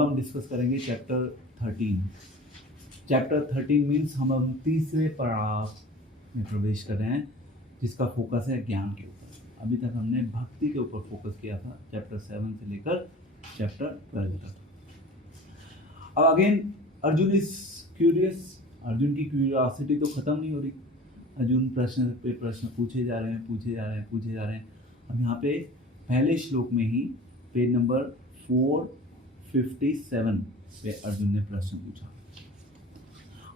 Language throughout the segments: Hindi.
अब हम डिस्कस करेंगे चैप्टर 13। चैप्टर 13 मीन्स हम तीसरे पड़ाव में प्रवेश कर रहे हैं, जिसका फोकस है ज्ञान के ऊपर। अभी तक हमने भक्ति के ऊपर फोकस किया था, चैप्टर 7 से लेकर चैप्टर 12 तक। अब again Arjun is curious, Arjun की क्यूरियोसिटी तो ख़त्म नहीं हो रही। अर्जुन प्रश्न पे प्रश्न पूछे जा रहे हैं। अब यहाँ पे पहले श्लोक में ही पेज नंबर 457 पे अर्जुन ने प्रश्न पूछा।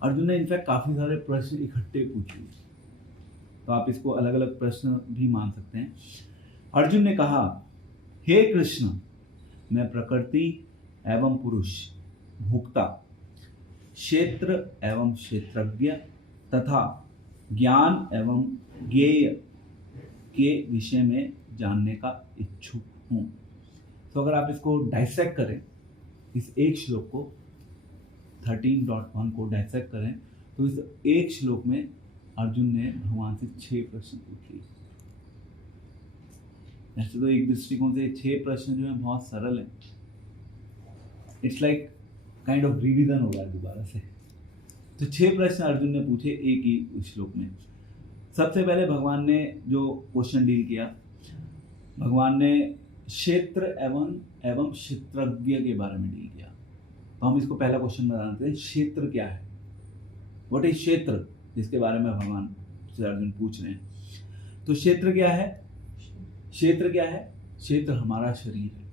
अर्जुन ने इनफैक्ट काफ़ी सारे प्रश्न इकट्ठे पूछे, तो आप इसको अलग अलग प्रश्न भी मान सकते हैं। अर्जुन ने कहा, हे कृष्ण, मैं प्रकृति एवं पुरुष, भोक्ता, क्षेत्र एवं क्षेत्रज्ञ तथा ज्ञान एवं ज्ञेय के विषय में जानने का इच्छुक हूँ। तो अगर आप इसको डाइसेक्ट करें, इस एक श्लोक को 13.1 को डाइसेक्ट करें, तो इस एक श्लोक में अर्जुन ने भगवान से 6 प्रश्न पूछे। ऐसे तो एक दृष्टिकोण से 6 प्रश्न जो है बहुत सरल है। It's like kind of revision हो गया दोबारा से। तो 6 प्रश्न अर्जुन ने पूछे एक ही श्लोक में। सबसे पहले भगवान ने जो क्वेश्चन डील किया, भगवान ने क्षेत्र एवं क्षेत्रज्ञ के बारे में डील किया। तो हम इसको पहला क्वेश्चन बताते हैं, क्षेत्र क्या है, व्हाट इज क्षेत्र, जिसके बारे में भगवान से अर्जुन पूछ रहे हैं। तो क्षेत्र क्या है? क्षेत्र हमारा शरीर है,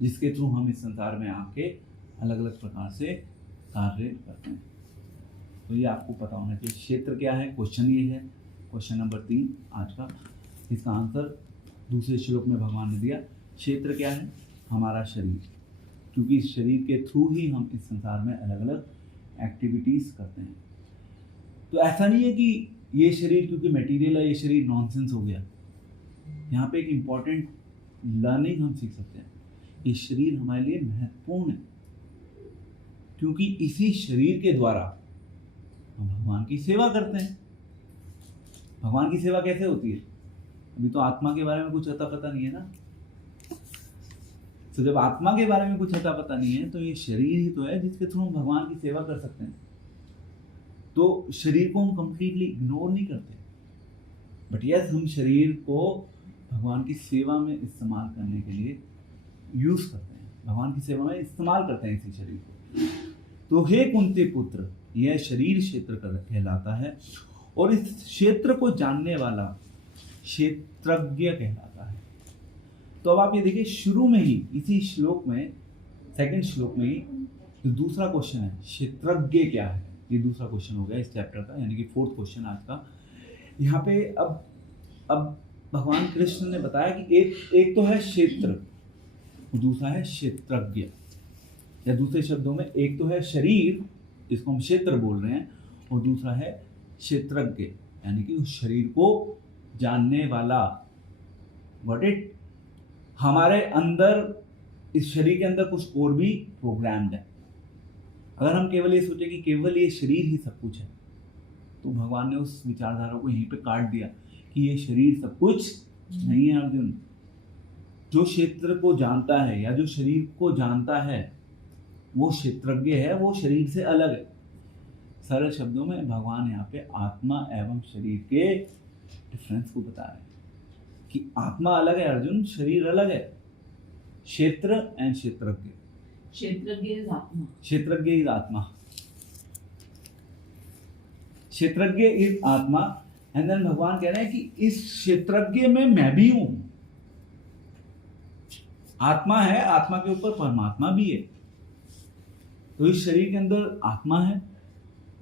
जिसके थ्रू हम इस संसार में आके अलग अलग प्रकार से कार्य करते हैं। तो ये आपको पता होना चाहिए क्षेत्र क्या है। क्वेश्चन ये है, क्वेश्चन नंबर 3 आज का। इसका आंसर दूसरे श्लोक में भगवान ने दिया। क्षेत्र क्या है? हमारा शरीर, क्योंकि इस शरीर के थ्रू ही हम इस संसार में अलग अलग एक्टिविटीज़ करते हैं। तो ऐसा नहीं है कि ये शरीर क्योंकि मटेरियल है, ये शरीर नॉनसेंस हो गया। यहाँ पे एक इम्पॉर्टेंट लर्निंग हम सीख सकते हैं। ये शरीर हमारे लिए महत्वपूर्ण है, क्योंकि इसी शरीर के द्वारा हम भगवान की सेवा करते हैं। भगवान की सेवा कैसे होती है? अभी तो आत्मा के बारे में कुछ अता पता नहीं है ना। तो जब आत्मा के बारे में कुछ अता पता नहीं है, तो ये शरीर ही तो है जिसके थ्रू हम भगवान की सेवा कर सकते हैं। तो शरीर को हम कंप्लीटली इग्नोर नहीं करते, बट यस, हम शरीर को भगवान की सेवा में इस्तेमाल करने के लिए यूज करते हैं, भगवान की सेवा में इस्तेमाल करते हैं इसी शरीर को। तो हे कुंती पुत्र, यह शरीर क्षेत्र कहलाता है, और इस क्षेत्र को जानने वाला क्षेत्रज्ञ कहलाता है। तो अब आप ये देखिए, शुरू में ही इसी श्लोक में, सेकंड श्लोक में ही जो दूसरा क्वेश्चन है, क्षेत्रज्ञ क्या है, ये दूसरा क्वेश्चन हो गया इस चैप्टर का, यानी कि 4th क्वेश्चन आज का। यहाँ पे अब भगवान कृष्ण ने बताया कि एक तो है क्षेत्र, दूसरा है क्षेत्रज्ञ, या दूसरे शब्दों में एक तो है शरीर जिसको हम क्षेत्र बोल रहे हैं, और दूसरा है क्षेत्रज्ञ, यानी कि उस शरीर को जानने वाला। व्हाट इट, हमारे अंदर, इस शरीर के अंदर कुछ और भी प्रोग्राम्ड है। अगर हम केवल ये सोचे कि केवल ये शरीर ही सब कुछ है, तो भगवान ने उस विचारधारा को यहीं पे काट दिया कि ये शरीर सब कुछ नहीं है। अर्जुन, जो क्षेत्र को जानता है या जो शरीर को जानता है वो क्षेत्रज्ञ है, वो शरीर से अलग है। सरल शब्दों में भगवान यहाँ पे आत्मा एवं शरीर के डिफरेंस को बता रहे हैं कि आत्मा अलग है अर्जुन, शरीर अलग है। क्षेत्र एंड क्षेत्रज्ञ, क्षेत्रज्ञ इज आत्मा, क्षेत्रज्ञ इज आत्मा। एंड देन भगवान कह रहे हैं कि इस क्षेत्रज्ञ में मैं भी हूं। आत्मा है, आत्मा के ऊपर परमात्मा भी है। तो इस शरीर के अंदर आत्मा है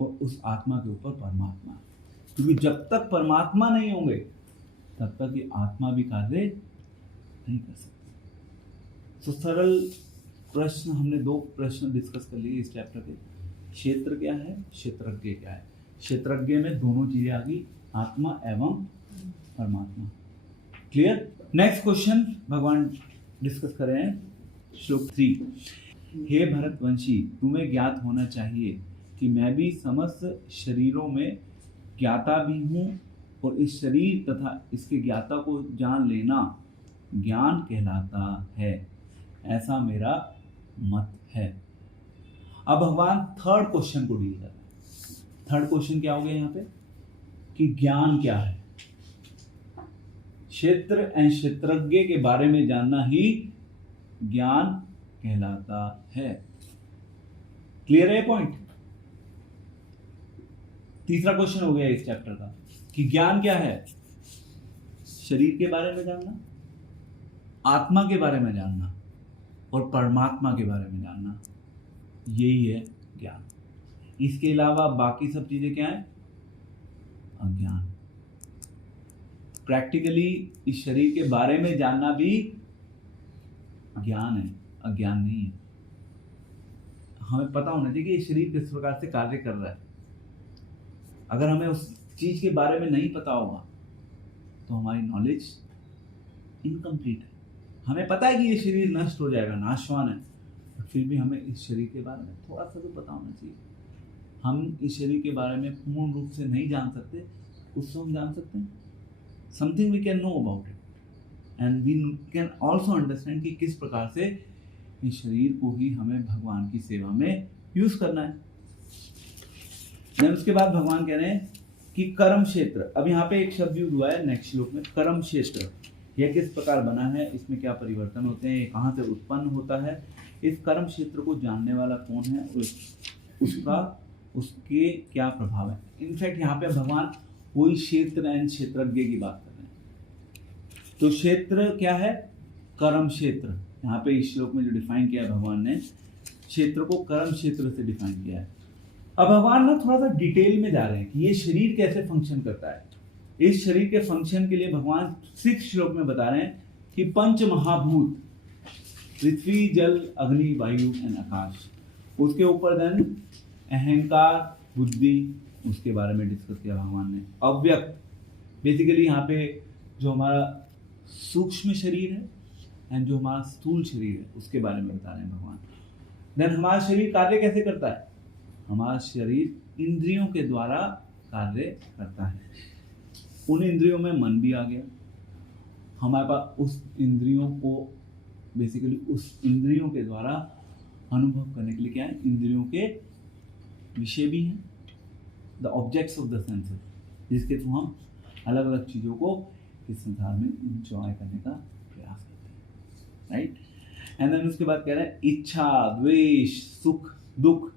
और उस आत्मा के ऊपर परमात्मा है, क्योंकि जब तक परमात्मा नहीं होंगे तब तक ये आत्मा भी कार्य नहीं कर सकती। तो सरल प्रश्न, हमने 2 प्रश्न डिस्कस कर लिए इस चैप्टर के। क्षेत्र क्या है, क्षेत्रज्ञ क्या है। क्षेत्रज्ञ में दोनों चीजें आ गई, आत्मा एवं परमात्मा। क्लियर? नेक्स्ट क्वेश्चन भगवान डिस्कस कर रहे हैं, श्लोक 3। हे भरतवंशी, तुम्हें ज्ञात होना चाहिए कि मैं भी समस्त शरीरों में ज्ञाता भी हूँ, और इस शरीर तथा इसके ज्ञाता को जान लेना ज्ञान कहलाता है। ऐसा मेरा मत है। अब भगवान थर्ड क्वेश्चन को डील कर रहे हैं। थर्ड क्वेश्चन क्या हो गया यहाँ पे कि ज्ञान क्या है। क्षेत्र एंड क्षेत्रज्ञ के बारे में जानना ही ज्ञान कहलाता है। क्लियर है पॉइंट। तीसरा क्वेश्चन हो गया इस चैप्टर का कि ज्ञान क्या है। शरीर के बारे में जानना, आत्मा के बारे में जानना और परमात्मा के बारे में जानना, यही है ज्ञान। इसके अलावा बाकी सब चीजें क्या है, अज्ञान। प्रैक्टिकली इस शरीर के बारे में जानना भी ज्ञान है, अज्ञान नहीं है। हमें पता होना चाहिए कि ये शरीर किस प्रकार से कार्य कर रहा है। अगर हमें उस चीज के बारे में नहीं पता होगा तो हमारी नॉलेज इनकम्प्लीट है। हमें पता है कि ये शरीर नष्ट हो जाएगा, नाशवान है, फिर भी हमें इस शरीर के बारे में थोड़ा सा तो पता होना चाहिए। हम इस शरीर के बारे में पूर्ण रूप से नहीं जान सकते, उससे हम जान सकते हैं something we can know about it and we can also understand कि किस प्रकार से इस शरीर को ही हमें भगवान की सेवा में यूज करना है। देन उसके बाद भगवान कह रहे हैं कि कर्म क्षेत्र। अब यहाँ पे एक शब्द यूज हुआ है नेक्स्ट श्लोक में, कर्म क्षेत्र। यह किस प्रकार बना है, इसमें क्या परिवर्तन होते हैं, कहाँ से उत्पन्न होता है, इस कर्म क्षेत्र को जानने वाला कौन है, उसके क्या प्रभाव है। इनफैक्ट यहाँ पे भगवान वही क्षेत्र एंड क्षेत्रज्ञ की बात कर रहे हैं। तो क्षेत्र क्या है, कर्म क्षेत्र। यहाँ पे इस श्लोक में जो डिफाइन किया है भगवान ने, क्षेत्र को कर्म क्षेत्र से डिफाइन किया है। अब भगवान ना थोड़ा सा डिटेल में जा रहे हैं कि ये शरीर कैसे फंक्शन करता है। इस शरीर के फंक्शन के लिए भगवान 6 श्लोक में बता रहे हैं कि पंच महाभूत, पृथ्वी, जल, अग्नि, वायु एंड आकाश, उसके ऊपर देन अहंकार, बुद्धि, उसके बारे में डिस्कस किया भगवान ने। अव्यक्त, बेसिकली यहाँ पे जो हमारा सूक्ष्म शरीर है एंड जो हमारा स्थूल शरीर है उसके बारे में बता रहे हैं भगवान। देन हमारा शरीर कार्य कैसे करता है, हमारा शरीर इंद्रियों के द्वारा कार्य करता है। उन इंद्रियों में मन भी आ गया, हमारे पास उस इंद्रियों को बेसिकली उस इंद्रियों के द्वारा अनुभव करने के लिए क्या है, इंद्रियों के विषय भी हैं, the objects of the senses, जिसके थ्रू हम अलग अलग चीज़ों को इस संसार में इंजॉय करने का प्रयास करते हैं, राइट। एंड देन उसके बाद कह रहे हैं इच्छा, द्वेष, सुख, दुख,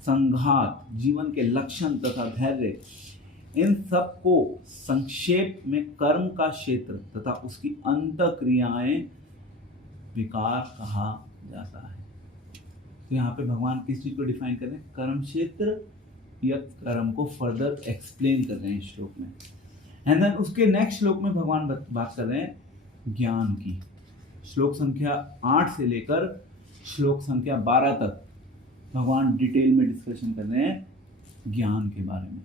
संघात, जीवन के लक्षण तथा धैर्य, इन सब को संक्षेप में कर्म का क्षेत्र तथा उसकी अंतःक्रियाएं विकार कहा जाता है। तो यहाँ पे भगवान किस चीज को डिफाइन कर रहे हैं, कर्म क्षेत्र या कर्म को फर्दर एक्सप्लेन कर रहे हैं इस श्लोक में। एंड देन उसके नेक्स्ट श्लोक में भगवान बात कर रहे हैं ज्ञान की। श्लोक संख्या 8 से लेकर श्लोक संख्या 12 तक भगवान डिटेल में डिस्कशन कर रहे हैं ज्ञान के बारे में,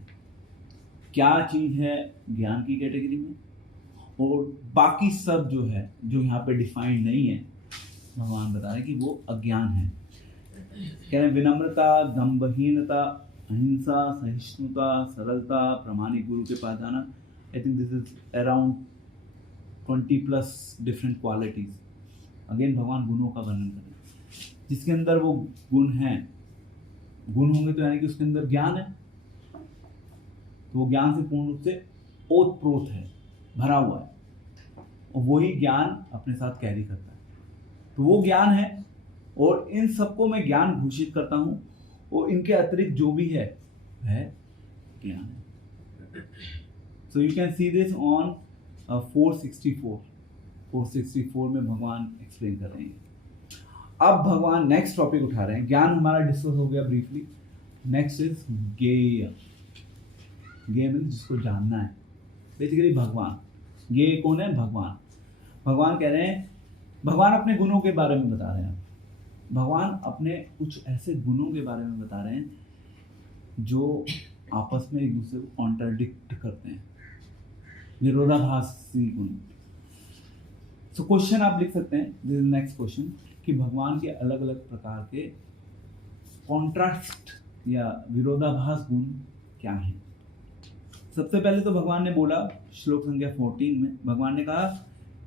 क्या चीज है ज्ञान की कैटेगरी में, और बाकी सब जो है जो यहाँ पे डिफाइंड नहीं है भगवान बता रहे हैं कि वो अज्ञान है। कह रहे हैं विनम्रता, दंभहीनता, अहिंसा, सहिष्णुता, सरलता, प्रामाणिक गुरु के पास जाना। I think this is around 20+ different qualities. Again भगवान गुणों का वर्णन कर रहे हैं, जिसके अंदर वो गुण हैं, गुण होंगे तो यानी कि उसके अंदर ज्ञान है, तो वो ज्ञान से पूर्ण रूप से ओतप्रोत है, भरा हुआ है, और वही ज्ञान अपने साथ कैरी करता है। तो वो ज्ञान है और इन सबको मैं ज्ञान घोषित करता हूँ, और इनके अतिरिक्त जो भी है वह ज्ञान है। So you can see this on 464 में भगवान एक्सप्लेन कर रहे हैं। अब भगवान नेक्स्ट टॉपिक उठा रहे हैं। ज्ञान हमारा डिस्कस हो गया ब्रीफली। नेक्स्ट इज ज्ञेय। ज्ञेय मीन्स जिसको जानना है, बेसिकली भगवान। ज्ञेय कौन है, भगवान। भगवान कह रहे हैं, भगवान अपने गुणों के बारे में बता रहे हैं। भगवान अपने कुछ ऐसे गुणों के बारे में बता रहे हैं जो आपस में एक दूसरे को कॉन्ट्राडिक्ट करते हैं, विरोधाभासी गुण। सो क्वेश्चन आप लिख सकते हैं, दिस इज नेक्स्ट क्वेश्चन, कि भगवान के अलग अलग प्रकार के कॉन्ट्रास्ट या विरोधाभास गुण क्या हैं। सबसे पहले तो भगवान ने बोला श्लोक संख्या 14 में, भगवान ने कहा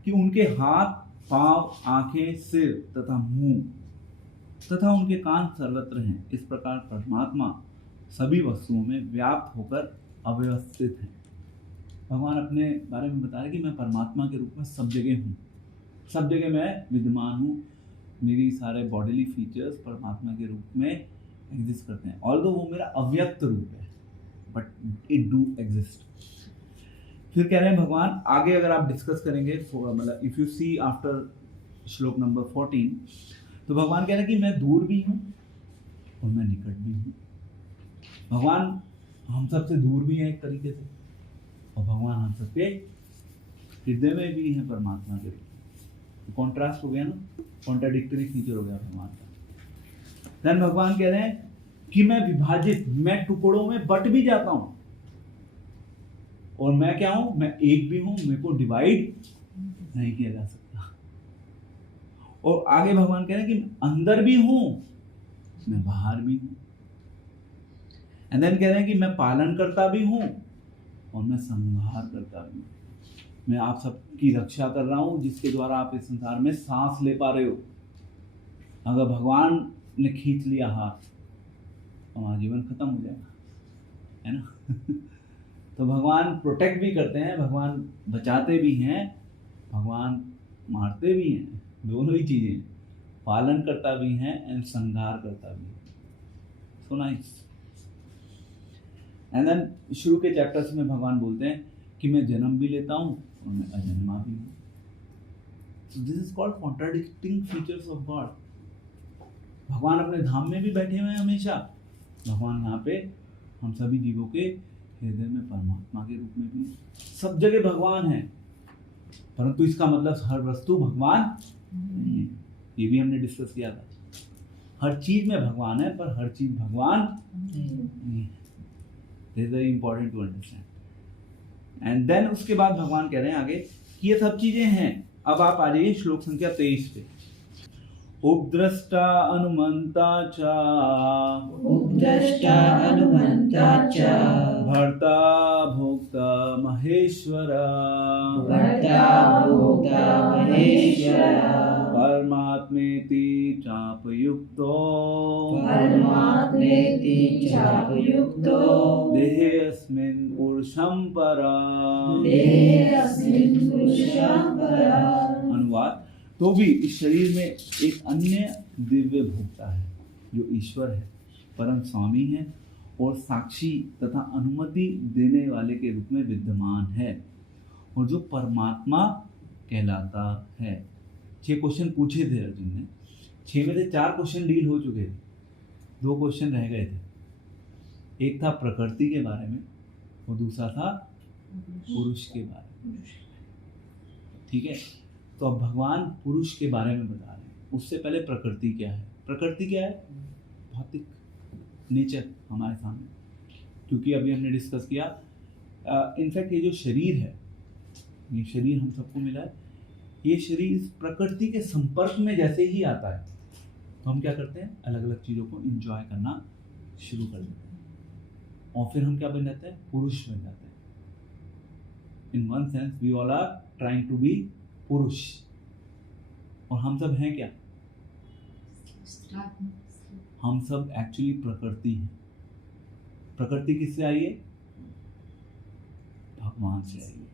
कि उनके हाथ, पांव, आंखें, सिर तथा मुंह तथा उनके कान सर्वत्र हैं। इस प्रकार परमात्मा सभी वस्तुओं में व्याप्त होकर अव्यवस्थित है। भगवान अपने बारे में बता रहे कि मैं परमात्मा के रूप में सब जगह हूँ, सब जगह मैं विद्यमान हूँ। मेरी सारे बॉडीली फीचर्स परमात्मा के रूप में एग्जिस्ट करते हैं। ऑल्दो वो मेरा अव्यक्त रूप है, बट इट डू एग्जिस्ट। फिर कह रहे हैं भगवान आगे, अगर आप डिस्कस करेंगे, मतलब इफ यू सी आफ्टर श्लोक नंबर 14, तो भगवान कह रहे हैं कि मैं दूर भी हूँ और मैं निकट भी हूँ। भगवान हम सबसे दूर भी हैं एक तरीके से, और भगवान हम सबके हृदय में भी हैं परमात्मा के रूप में। कॉन्ट्रास्ट हो गया ना, कॉन्ट्राडिक्टरी फीचर हो गया भगवान का। देन भगवान कह रहे हैं कि मैं विभाजित, मैं टुकड़ों में बट भी जाता हूं, और मैं क्या हूं, मैं एक भी हूं, मेरे को डिवाइड नहीं किया जा सकता। और आगे भगवान कह रहे हैं कि अंदर भी हूं, मैं बाहर भी हूं। एंड देन कह रहे हैं कि मैं पालन करता भी हूं और मैं संहार करता भी हूं। मैं आप सबकी रक्षा कर रहा हूं, जिसके द्वारा आप इस संसार में सांस ले पा रहे हो। अगर भगवान ने खींच लिया हाथ, हमारा जीवन खत्म हो जाएगा, है ना। तो भगवान प्रोटेक्ट भी करते हैं, भगवान बचाते भी हैं, भगवान मारते भी हैं, दोनों ही चीजें। पालन करता भी हैं एंड संहार करता भी है। So nice. एंड देन शुरू के चैप्टर्स में भगवान बोलते हैं कि मैं जन्म भी लेता हूं और मैं अजन्मा भी हूं। So this is called contradicting features of God. भगवान अपने धाम में भी बैठे हुए हैं हमेशा, भगवान यहाँ पे हम सभी जीवों के हृदय में परमात्मा के रूप में भी, सब जगह भगवान है। परंतु इसका मतलब हर वस्तु भगवान नहीं है, ये भी हमने डिस्कस किया था। हर चीज में भगवान है, पर हर चीज भगवान नहीं है। This is very important to understand. And then उसके बाद भगवान कह रहे हैं आगे कि ये सब चीजें हैं। अब आप आ जाइए श्लोक संख्या 23 पे। उपद्रष्टा अनुमंता च, उपद्रष्टा अनुमंता च, भर्ता भोक्ता महेश्वर, भर्ता भोक्ता महेश्वर, परमात्मेति चापयुक्तो, परमात्मेति चापयुक्तो, देहेऽस्मिन् पुरुषं परा। देहेऽस्मिन् पुरुषं परा। अनुवाद, तो भी इस शरीर में एक अन्य दिव्य भोक्ता है जो ईश्वर है, परम स्वामी है और साक्षी तथा अनुमति देने वाले के रूप में विद्यमान है, और जो परमात्मा कहलाता है। 6 क्वेश्चन पूछे थे अर्जुन ने, 6 में से 4 क्वेश्चन डील हो चुके थे, 2 क्वेश्चन रह गए थे। एक था प्रकृति के बारे में और दूसरा था पुरुष के बारे में। ठीक है, तो अब भगवान पुरुष के बारे में बता रहे हैं। उससे पहले प्रकृति क्या है? प्रकृति क्या है? भौतिक नेचर हमारे सामने, क्योंकि अभी हमने डिस्कस किया। इनफैक्ट ये जो शरीर है, ये शरीर हम सबको मिला है, ये शरीर इस प्रकृति के संपर्क में जैसे ही आता है तो हम क्या करते हैं, अलग अलग चीज़ों को एंजॉय करना शुरू कर देते हैं, और फिर हम क्या बन जाते हैं, पुरुष बन जाते हैं। In one sense we all are trying to be पुरुष, और हम सब हैं क्या? हम सब एक्चुअली प्रकृति हैं। प्रकृति किससे आई है? भगवान से आई है।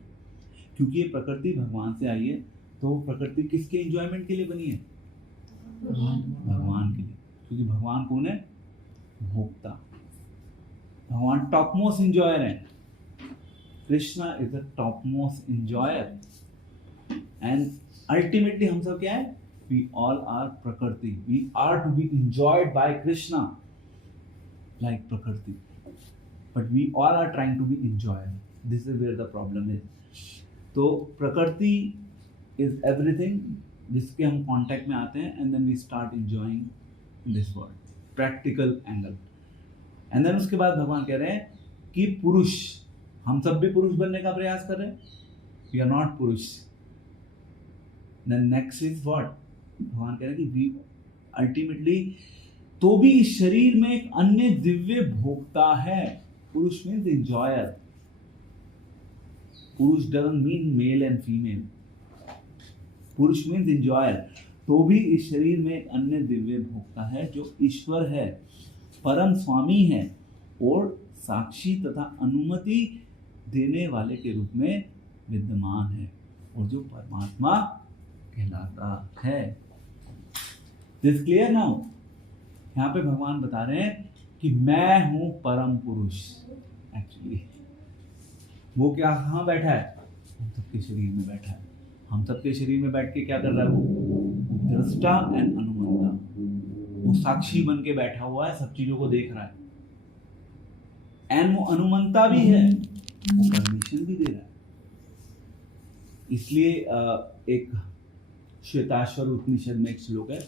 क्योंकि ये प्रकृति भगवान से आई है, तो प्रकृति किसके एंजॉयमेंट के लिए बनी है? भगवान के लिए। क्योंकि भगवान कौन है? भोक्ता। भगवान टॉप मोस्ट एंजॉयर है। Krishna is the top most enjoyer, and ultimately हम सब क्या है? We all are Prakriti. We are to be enjoyed by Krishna like Prakriti. But we all are trying to be enjoyed. This is where the problem is. तो प्रकृति is everything जिसके हम कांटेक्ट में आते हैं, and then we start enjoying this world. Practical angle. And then उसके बाद भगवान कह रहे हैं कि पुरुष, हम सब भी पुरुष बनने का प्रयास कर रहे हैं. We are not पुरुष. Then next is what? भगवान कह रहे हैं कि वी अल्टीमेटली, तो भी इस शरीर में एक अन्य दिव्य भोक्ता है। पुरुष मीन्स एंजॉयर। पुरुष doesn't mean male and female. पुरुष मीन्स एंजॉयर। तो भी इस शरीर में एक अन्य दिव्य भोक्ता है जो ईश्वर है, परम स्वामी है और साक्षी तथा अनुमति देने वाले के रूप में विद्यमान है और जो परमात्मा कहलाता है। This clear now? यहाँ पे भगवान बता रहे हैं कि मैं हूं परम पुरुष। एक्चुअली वो क्या कहाँ बैठा है? हम सबके शरीर में बैठा है। हम सबके शरीर में बैठ के क्या कर रहा है? वो दृष्टा एंड अनुमंता, वो साक्षी बन के बैठा हुआ है, सब चीजों को देख रहा है। एंड वो अनुमंता भी है, वो परमिशन भी दे रहा है। इसलिए एक श्वेताश्वर उपनिषद में एक श्लोक है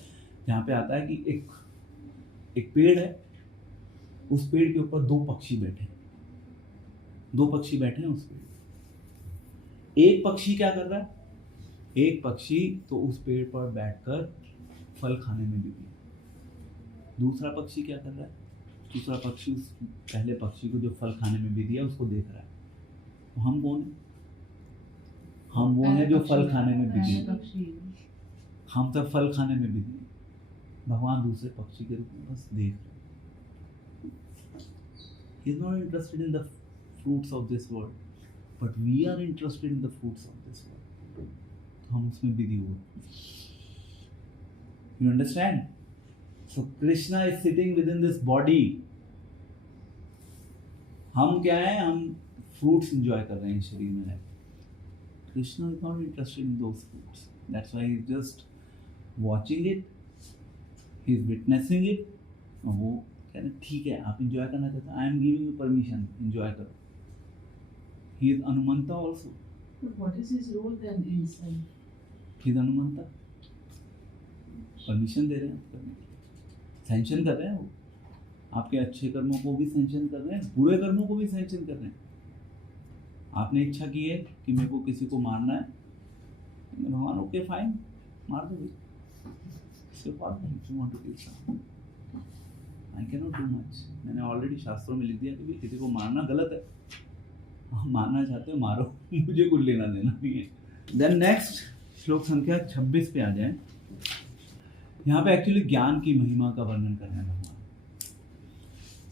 जहाँ पे आता है कि एक पेड़ है, उस पेड़ के ऊपर दो पक्षी बैठे हैं उस पेड़। एक पक्षी क्या कर रहा है? एक पक्षी तो उस पेड़ पर बैठकर फल खाने में बिजी है। दूसरा पक्षी क्या कर रहा है? दूसरा पक्षी उस पहले पक्षी को जो फल खाने में बिजी है उसको देख रहा है। तो हम कौन है? हम वो हैं जो फल खाने में बिजी है। हम सब फल खाने में बिजी है। भगवान दूसरे पक्षी के रूप में बस देख रहे हैं। He is not interested in the fruits of this world, but we are interested in the fruits of this world. तो हम उसमें बिजी हो। You understand? So Krishna is sitting within this body. हम क्या है? हम fruits enjoy कर रहे हैं शरीर में रह। Krishna is not interested in those fruits. That's why he is just watching it. He is witnessing it. और वो कह रहे ठीक है, आप enjoy करना चाहते हैं, I am giving you permission, enjoy करो। He is Anumanta also. But what is his role then inside? He is Anumanta. Permission दे रहे हैं करने के लिए, सैंक्शन कर रहे हैं। वो आपके अच्छे कर्मों को भी सैंक्शन कर रहे हैं, बुरे कर्मों को भी सैंक्शन कर रहे हैं। आपने इच्छा की है कि मेरे को किसी को मारना है, भगवान ओके फाइन, मार दो भाई। I cannot do much. मैंने ऑलरेडी शास्त्रों में लिख दिया कि किसी को मारना गलत है। आप मारना चाहते हो मारो, मुझे कुछ लेना देना नहीं है। देन नेक्स्ट श्लोक संख्या 26 पे आ जाए। यहाँ पे एक्चुअली ज्ञान की महिमा का वर्णन कर रहे हैं भगवान,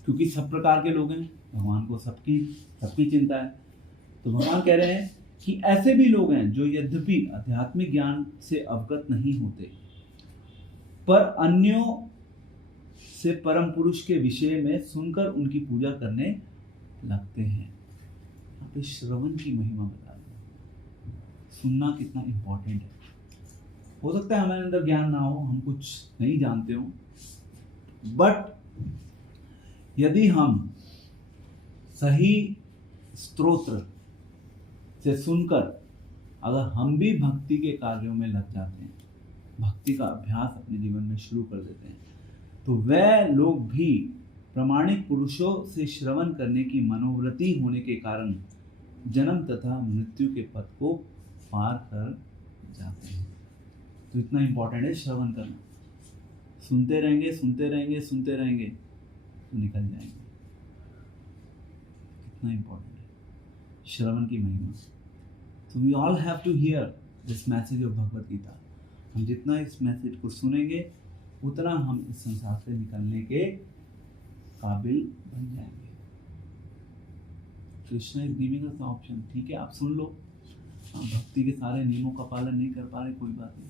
क्योंकि सब प्रकार के लोग हैं, भगवान को सबकी चिंता है। तो भगवान कह रहे हैं कि ऐसे भी लोग हैं जो यद्यपि आध्यात्मिक ज्ञान से अवगत नहीं होते, पर अन्यों से परम पुरुष के विषय में सुनकर उनकी पूजा करने लगते हैं। यहाँ पे श्रवण की महिमा बता रहे हैं। सुनना कितना इम्पोर्टेंट है। हो सकता है हमारे अंदर ज्ञान ना हो, हम कुछ नहीं जानते हो, बट यदि हम सही स्तोत्र से सुनकर अगर हम भी भक्ति के कार्यों में लग जाते हैं, भक्ति का अभ्यास अपने जीवन में शुरू कर देते हैं, तो वह लोग भी प्रामाणिक पुरुषों से श्रवण करने की मनोवृत्ति होने के कारण जन्म तथा मृत्यु के पथ को पार कर जाते हैं। तो इतना इम्पोर्टेंट है श्रवण करना। सुनते रहेंगे तो निकल जाएंगे। कितना इम्पोर्टेंट है श्रवण की महिमा। तो we all have to hear this message of Bhagavad Gita. हम जितना इस मैसेज को सुनेंगे उतना हम इस संसार से निकलने के काबिल बन जाएंगे। Krishna is giving us option. ठीक है, आप सुन लो, आप भक्ति के सारे नियमों का पालन नहीं कर पा रहे, कोई बात नहीं,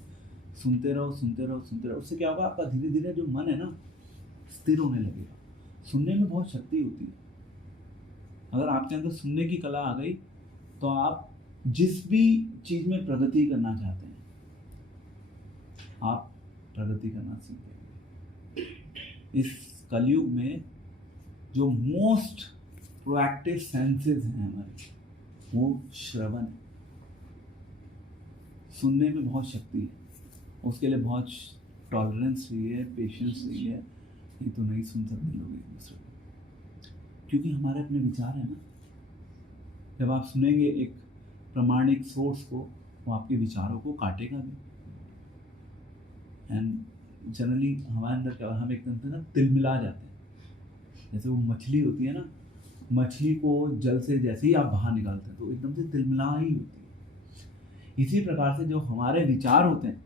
सुनते रहो। उससे क्या होगा? आपका धीरे धीरे जो मन है ना स्थिर होने लगेगा। सुनने में बहुत शक्ति होती है। अगर आपके अंदर सुनने की कला आ गई तो आप जिस भी चीज में प्रगति करना चाहते हैं आप प्रगति करना सीख जाएंगे। इस कलयुग में जो मोस्ट प्रोएक्टिव सेंसेस हैं हमारे, वो श्रवण है। सुनने में बहुत शक्ति है, उसके लिए बहुत टॉलरेंस चाहिए, पेशेंस चाहिए। ये तो नहीं सुन सकते लोग एक दूसरे को, क्योंकि हमारे अपने विचार है ना। जब आप सुनेंगे एक प्रामाणिक सोर्स को, वो आपके विचारों को काटेगा भी। एंड जनरली हमारे अंदर क्या, हम एकदम से ना तिलमिला जाते हैं। जैसे वो मछली होती है ना, मछली को जल से जैसे ही आप बाहर निकालते हैं तो एकदम से तिलमिला ही होती है। इसी प्रकार से जो हमारे विचार होते हैं,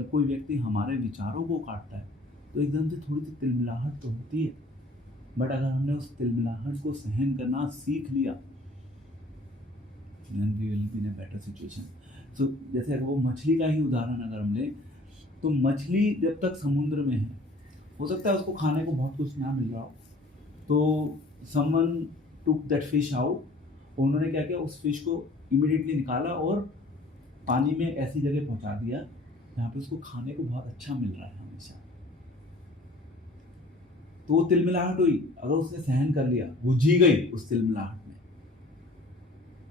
जब कोई व्यक्ति हमारे विचारों को काटता है तो एकदम से थोड़ी सी तिलमिलाहट तो होती है, बट अगर हमने उस तिलमिलाहट को सहन करना सीख लिया then we will be in a better situation. So जैसे अगर वो मछली का ही उदाहरण अगर हम लें तो मछली जब तक समुद्र में है, हो सकता है उसको खाने को बहुत कुछ ना मिल रहा हो, तो someone took that fish out, उन्होंने क्या किया, उस फिश को इमीडिएटली निकाला और पानी में ऐसी जगह पहुंचा दिया जहाँ पे उसको खाने को बहुत अच्छा मिल रहा है हमेशा। तो वो तिलमिलाहट हुई, अगर उसने सहन कर लिया, वो जी गई उस तिलमिलाहट में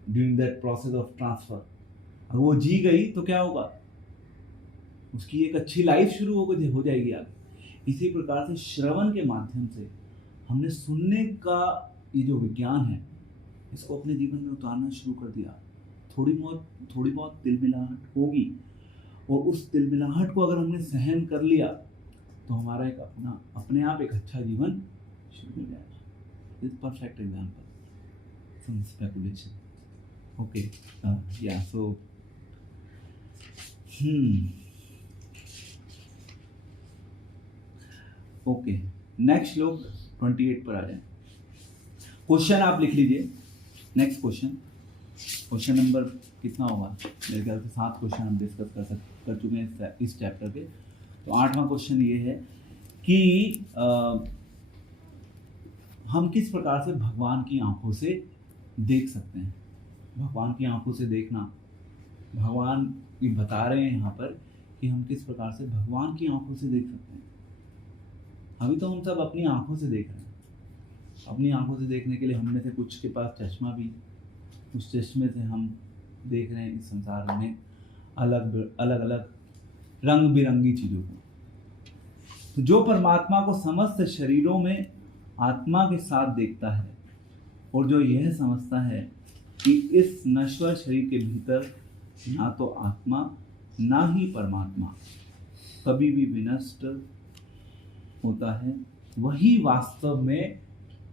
during that process of transfer, अगर वो जी गई तो क्या होगा, उसकी एक अच्छी लाइफ शुरू हो जाएगी आगे। इसी प्रकार से श्रवण के माध्यम से हमने सुनने का ये जो विज्ञान है इसको अपने जीवन में उतारना शुरू कर दिया। थोड़ी बहुत तिलमिलाहट होगी और उस तिलमिलाहट को अगर हमने सहन कर लिया तो हमारा एक अपने आप एक अच्छा जीवन शुरू हो जाएगा। This perfect example, some speculation. Okay, yeah so okay, next श्लोक 28 पर आ जाए। क्वेश्चन आप लिख लीजिए। नेक्स्ट क्वेश्चन नंबर कितना होगा, मेरे ख्याल से 7 क्वेश्चन हम डिस्कस कर चुके हैं इस चैप्टर पे। तो 8वां क्वेश्चन ये है कि हम किस प्रकार से भगवान की आंखों से देख सकते हैं। भगवान की आंखों से देखना, भगवान ये बता रहे हैं यहाँ पर कि हम किस प्रकार से भगवान की आंखों से देख सकते हैं। अभी तो हम सब अपनी आंखों से देख रहे हैं। अपनी आंखों से देखने के लिए हम में से कुछ के पास चश्मा भी, उस चश्मे से हम देख रहे हैं इस संसार में अलग अलग रंग बिरंगी चीज़ों को। तो जो परमात्मा को समस्त शरीरों में आत्मा के साथ देखता है और जो यह समझता है कि इस नश्वर शरीर के भीतर ना तो आत्मा ना ही परमात्मा कभी भी विनष्ट होता है, वही वास्तव में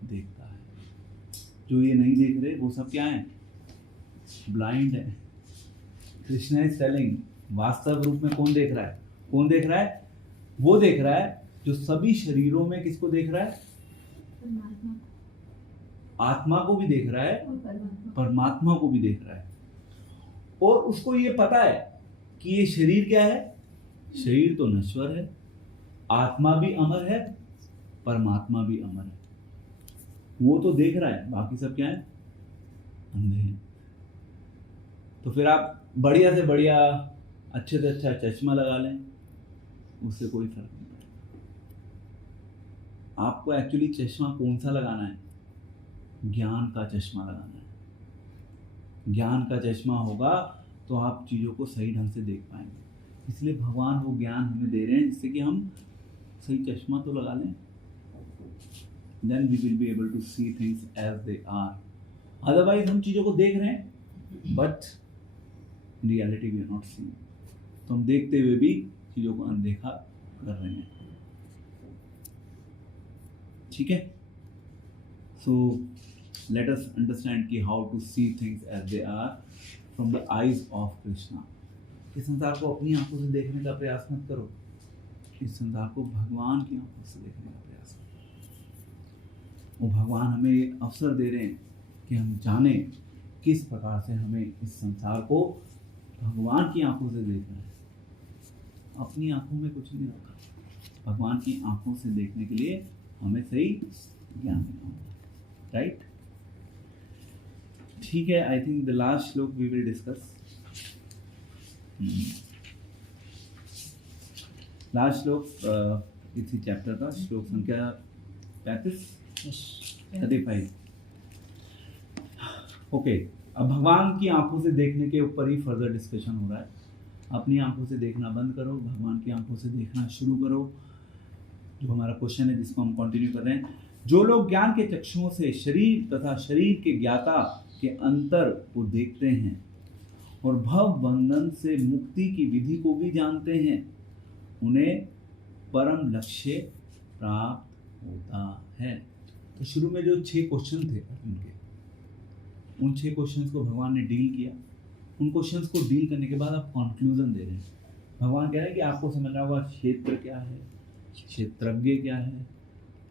देखता है। जो ये नहीं देख रहे वो सब क्या है, ब्लाइंड है। कृष्ण इज टेलिंग, वास्तव रूप में कौन देख रहा है? कौन देख रहा है? वो देख रहा है जो सभी शरीरों में किसको देख रहा है? आत्मा को भी देख रहा है, परमात्मा को भी देख रहा है। और उसको ये पता है कि ये शरीर क्या है, शरीर तो नश्वर है, आत्मा भी अमर है, परमात्मा भी अमर है। वो तो देख रहा है, बाकी सब क्या है, अंधे हैं। तो फिर आप बढ़िया से बढ़िया अच्छे से अच्छा चश्मा लगा लें, उससे कोई फर्क नहीं पड़ेगा। आपको एक्चुअली चश्मा कौन सा लगाना है? ज्ञान का चश्मा लगाना है। ज्ञान का चश्मा होगा तो आप चीज़ों को सही ढंग से देख पाएंगे। इसलिए भगवान वो ज्ञान हमें दे रहे हैं जिससे कि हम सही चश्मा तो लगा लें। Then we will be able to see things as they are. Otherwise हम चीज़ों को देख रहे हैं but in reality we are not seeing. तो हम देखते हुए भी चीज़ों को अनदेखा कर रहे हैं। ठीक है? So let us understand कि how to see things as they are from the eyes of Krishna. इस संसार को अपनी आंखों से देखने का प्रयास मत करो, इस संसार को भगवान की आंखों से देखने का प्रयास करो। वो भगवान हमें ये अवसर दे रहे हैं कि हम जाने किस प्रकार से हमें इस संसार को भगवान की आंखों से देखना है। अपनी आंखों में कुछ नहीं रखा, भगवान की आंखों से देखने के लिए हमें सही ज्ञान देना होगा। राइट? ठीक है, आई थिंक द लास्ट श्लोक वी विल डिस्कस। लास्ट श्लोक इसी चैप्टर का श्लोक संख्या 35। ओके, अब भगवान की आंखों से देखने के ऊपर ही फर्दर डिस्कशन हो रहा है। अपनी आंखों से देखना बंद करो, भगवान की आंखों से देखना शुरू करो। जो हमारा क्वेश्चन है जिसको हम कंटिन्यू कर रहे हैं, जो लोग ज्ञान के चक्षुओं से शरीर तथा शरीर के ज्ञाता के अंतर को देखते हैं और भव बंधन से मुक्ति की विधि को भी जानते हैं, उन्हें परम लक्ष्य प्राप्त होता है। तो शुरू में जो 6 क्वेश्चन थे अर्जुन के, उन 6 क्वेश्चंस को भगवान ने डील किया। उन क्वेश्चंस को डील करने के बाद आप कंक्लूजन दे रहे हैं भगवान कह रहे हैं कि आपको समझना होगा क्षेत्र क्या है, क्षेत्रज्ञ क्या है,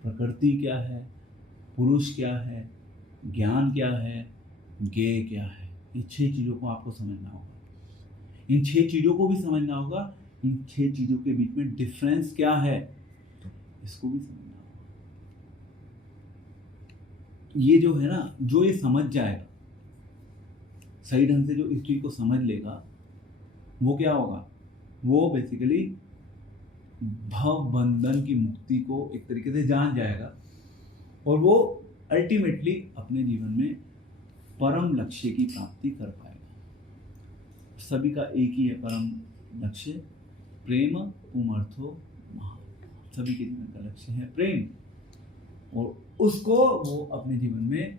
प्रकृति क्या है, पुरुष क्या है, ज्ञान क्या है, ज्ञेय क्या है। ये 6 चीज़ों को आपको समझना होगा। इन 6 चीज़ों को भी समझना होगा, इन 6 चीज़ों के बीच में डिफरेंस क्या है इसको भी समझना होगा। ये जो है ना, जो ये समझ जाएगा, सही ढंग से जो इस चीज़ को समझ लेगा, वो क्या होगा, वो बेसिकली भव बंधन की मुक्ति को एक तरीके से जान जाएगा और वो अल्टीमेटली अपने जीवन में परम लक्ष्य की प्राप्ति कर पाएगा। सभी का एक ही है परम लक्ष्य, प्रेम पुमर्थो महा। सभी के जीवन का लक्ष्य है प्रेम, और उसको वो अपने जीवन में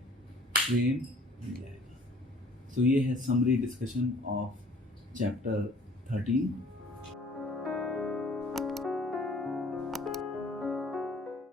प्रेम मिल जाएगा। सो ये है समरी डिस्कशन ऑफ चैप्टर 13।